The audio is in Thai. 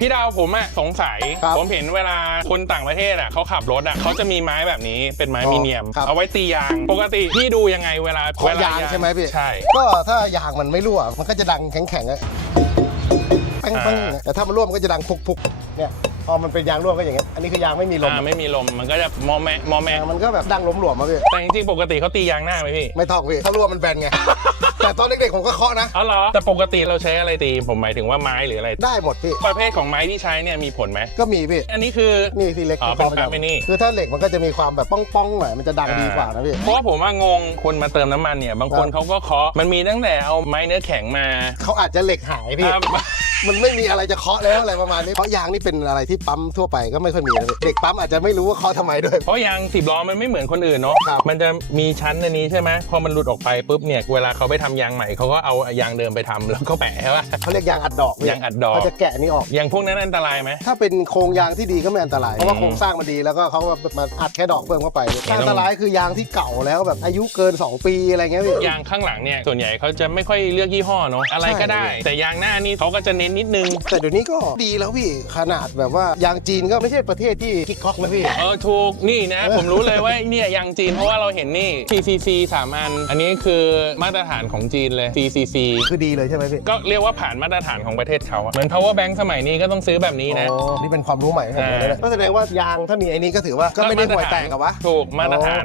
พี่ดาวผมอะสงสัย ครับผมเห็นเวลาคนต่างประเทศอะเขาขับรถอะเขาจะมีไม้แบบนี้เป็นไม้อ๋อมีเนียม ครับ เอาไว้ตียาง ปกติพี่ดูยังไงเวลาของเวลยางใช่ไหมพี่ใช่ ก็ถ้ายางมันไม่รั่วมันก็จะดังแข็งๆอะปังปังอ่า แต่ถ้ามันรั่วมันก็จะดังพุกๆเนี่ยพ อมันเป็นยางรั่วก็อย่างเงี้ยอันนี้คือยางไม่มีลมอ่าไม่มีลมมันก็จะมอแมมอแม ยางมันก็แบบดังหลวมๆมาพี่แต่จริงๆ ปกติเขาตียางหน้าไหมพี่ ไม่ต้องพี่ถ้ารั่วมันแบนไง แต่ตอนเด็กๆผมก็เคาะนะอ๋อเหรอ แต่ปกติเราใช้อะไรตี ผมหมายถึงว่าไม้หรืออะไร ได้หมดพี่ ประเภทของไม้ที่ใช้เนี่ยมีผลไหม ก็มีพี่อันนี้คือ นี่ที่เล็กอ๋อที่เป็นคาแบบนี้คือถ้าเหล็กมันก็จะมีความแบบป้องๆหน่อยมันจะดังดีกว่านะพี่ เพราะว่าผมว่างงคนมาเติมน้ำมันเนี่ย บางคนครับเขาก็เคาะมันมีตั้งแต่เอาไม้เนื้อแข็งมาเขาอาจจะเหล็กหายพี่ อ่า มันไม่มีอะไรจะเคาะแล้วอะไรประมาณนี้เพราะยางนี่เป็นอะไรที่ปั๊มทั่วไปก็ไม่ค่อยมีนะพี่เด็กปั๊มอาจจะไม่รู้ว่าเคาะทำไมด้วย เพราะยางสิบล้อมันไม่เหมือนคนอื่นเนาะ ครับ มันจะมีชั้นอันนี้ใช่ไหมพอมันหลุดออกไปปุ๊บเนี่ยเวลาเขาไปทำยางใหม่เขาก็เอายางเดิมไปทำแล้วก็แปะใช่ปะ เขาเรียกยางอัดดอกพี่ยางอัดดอก เขาจะแกะนี่ออกยางพวกนั้นอันตรายไหม ถ้าเป็นโครงยางที่ดีก็ไม่อันตราย เพราะว่าอืมโครงสร้างมันดีแล้วก็เขามาอัดแค่ดอกเพิ่มเข้าไปนี่ต้องอันตรายคือยางที่เก่าแล้วแบบอายุเกิน 2 ปีอะไรเงี้ยพี่ ยางข้างหลังเนี่ยส่วนใหญ่เขาจะไม่ค่อยเลือกยี่ห้อเนาะอะไรก็ได้ ใช่ แต่ยางหน้านี่เขาก็จะเน้นนิดนึง แต่เดี๋ยวนี้ก็ดีแล้วพี่ขนาดแบบว่ายางจีนก็ไม่ใช่ประเทศที่คิกคอกนะพี่ เออถูกนี่นะ ผมรู้เลยว่าเนี่ยยางจีนเพราะว่าเราเห็นนี่ CCC สามอัน อันนี้คือมาตรฐานของจีนเลย CCC คือดีเลยใช่ไหมพี่ก็เรียกว่าผ่านมาตรฐานของประเทศเขาอะเหมือน power bank สมัยนี้ก็ต้องซื้อแบบนี้นะ อ๋อนี่เป็นความรู้ใหม่ของผมเลยนะอ่าก็แสดงว่ายางถ้ามีไอ้นี้ก็ถือว่าก็ไม่ได้ห่วยแตกอะวะ ถูกมาตรฐาน